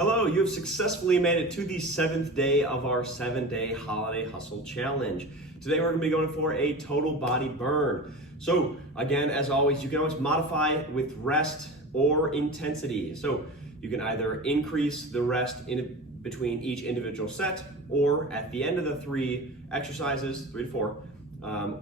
Hello, you have successfully made it to the 7th day of our 7-day holiday hustle challenge. Today we're going to be going for a total body burn. So again, as always, you can always modify with rest or intensity. So you can either increase the rest in between each individual set or at the end of the 3 exercises, 3 to 4,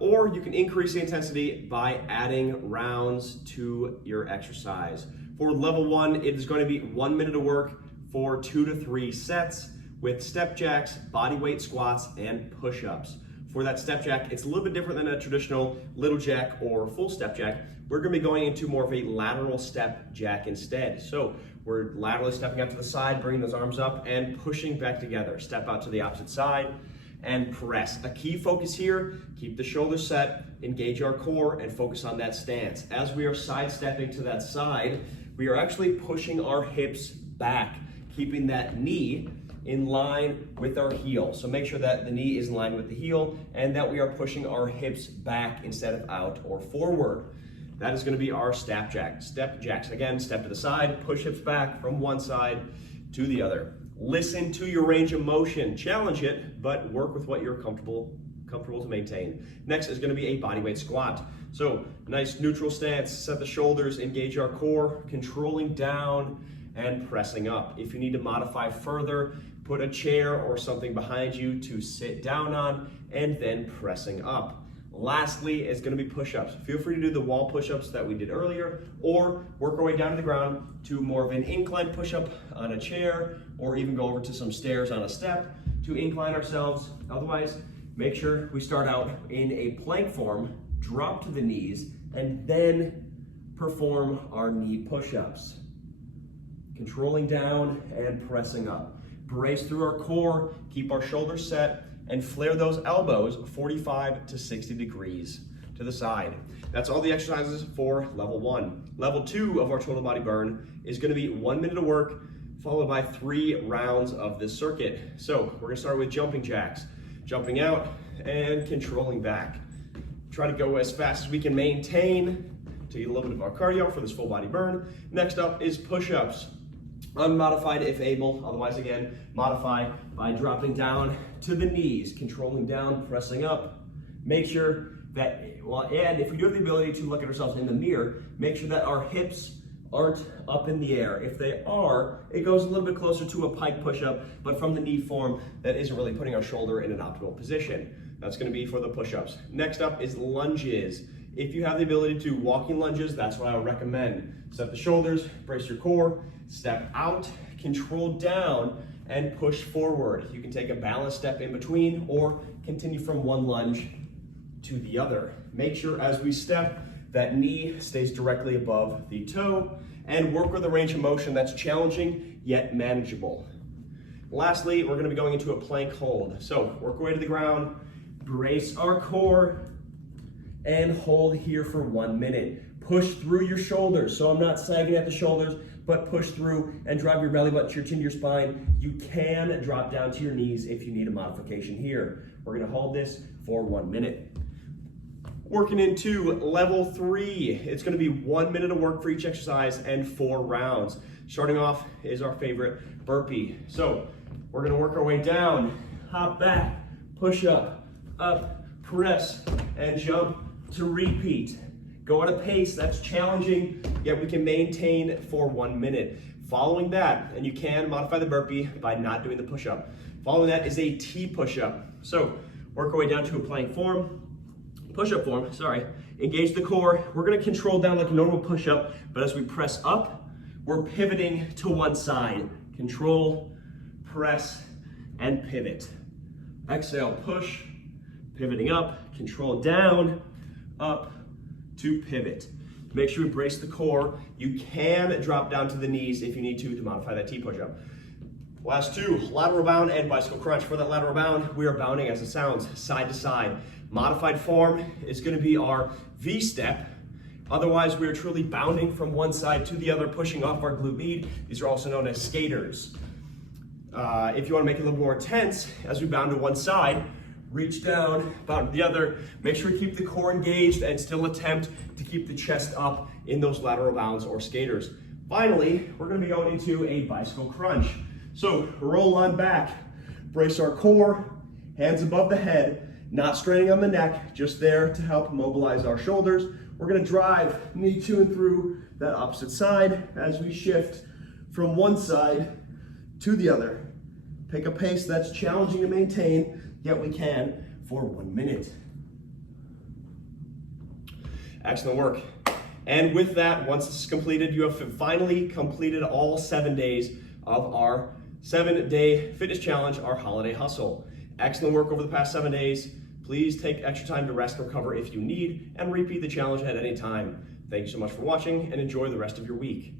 or you can increase the intensity by adding rounds to your exercise. For level 1, it is going to be 1 minute of work for 2 to 3 sets with step jacks, body weight squats, and push-ups. For that step jack, it's a little bit different than a traditional little jack or full step jack. We're gonna be going into more of a lateral step jack instead. So we're laterally stepping out to the side, bringing those arms up and pushing back together. Step out to the opposite side and press. A key focus here, keep the shoulders set, engage our core, and focus on that stance. As we are sidestepping to that side, we are actually pushing our hips back, keeping that knee in line with our heel. So make sure that the knee is in line with the heel and that we are pushing our hips back instead of out or forward. That is going to be our step jack. Step jacks. Again, step to the side, push hips back from one side to the other. Listen to your range of motion. Challenge it, but work with what you're comfortable to maintain. Next is going to be a bodyweight squat. So nice neutral stance, set the shoulders, engage our core, controlling down and pressing up. If you need to modify further, put a chair or something behind you to sit down on and then pressing up. Lastly is going to be push-ups. Feel free to do the wall push-ups that we did earlier or work our way down to the ground to more of an incline push-up on a chair or even go over to some stairs on a step to incline ourselves. Otherwise, make sure we start out in a plank form, drop to the knees, and then perform our knee push-ups. Controlling down and pressing up. Brace through our core, keep our shoulders set, and flare those elbows 45 to 60 degrees to the side. That's all the exercises for level 1. Level 2 of our total body burn is going to be 1 minute of work followed by 3 rounds of this circuit. So we're going to start with jumping jacks. Jumping out and controlling back. Try to go as fast as we can maintain to get a little bit of our cardio for this full body burn. Next up is push-ups. Unmodified if able, otherwise again, modify by dropping down to the knees, controlling down, pressing up. Make sure that, and if we do have the ability to look at ourselves in the mirror, make sure that our hips aren't up in the air. If they are, it goes a little bit closer to a pike push-up, but from the knee form, that isn't really putting our shoulder in an optimal position. That's gonna be for the push-ups. Next up is lunges. If you have the ability to walking lunges, that's what I would recommend. Set the shoulders, brace your core, step out, control down, and push forward. You can take a balanced step in between or continue from one lunge to the other. Make sure as we step, that knee stays directly above the toe and work with a range of motion that's challenging yet manageable. Lastly, we're gonna be going into a plank hold. So work our way to the ground, brace our core, and hold here for 1 minute. Push through your shoulders. So I'm not sagging at the shoulders, but push through and drive your belly button to your chin to your spine. You can drop down to your knees if you need a modification here. We're gonna hold this for 1 minute. Working into level 3. It's gonna be 1 minute of work for each exercise and 4 rounds. Starting off is our favorite burpee. So we're gonna work our way down, hop back, push up, press, and jump to repeat. Go at a pace that's challenging, yet we can maintain for 1 minute. Following that, and you can modify the burpee by not doing the push-up. Following that is a T push-up. So work our way down to a plank form, push-up form, sorry. Engage the core. We're gonna control down like a normal push-up, but as we press up, we're pivoting to one side. Control, press, and pivot. Exhale, push, pivoting up, control down, up, to pivot. Make sure we brace the core. You can drop down to the knees if you need to modify that T push-up. Last 2, lateral bound and bicycle crunch. For that lateral bound, we are bounding as it sounds, side to side. Modified form is gonna be our V step. Otherwise, we are truly bounding from one side to the other, pushing off our glute med. These are also known as skaters. If you wanna make it a little more intense, as we bound to one side, reach down, bound to the other. Make sure you keep the core engaged and still attempt to keep the chest up in those lateral bounds or skaters. Finally, we're gonna be going into a bicycle crunch. So roll on back, brace our core, hands above the head, not straining on the neck, just there to help mobilize our shoulders. We're gonna drive knee to and through that opposite side as we shift from one side to the other. Pick a pace that's challenging to maintain, yet we can for 1 minute. Excellent work. And with that, once this is completed, you have finally completed all 7 days of our 7-day fitness challenge, our holiday hustle. Excellent work over the past 7 days. Please take extra time to rest and recover if you need, and repeat the challenge at any time. Thank you so much for watching, and enjoy the rest of your week.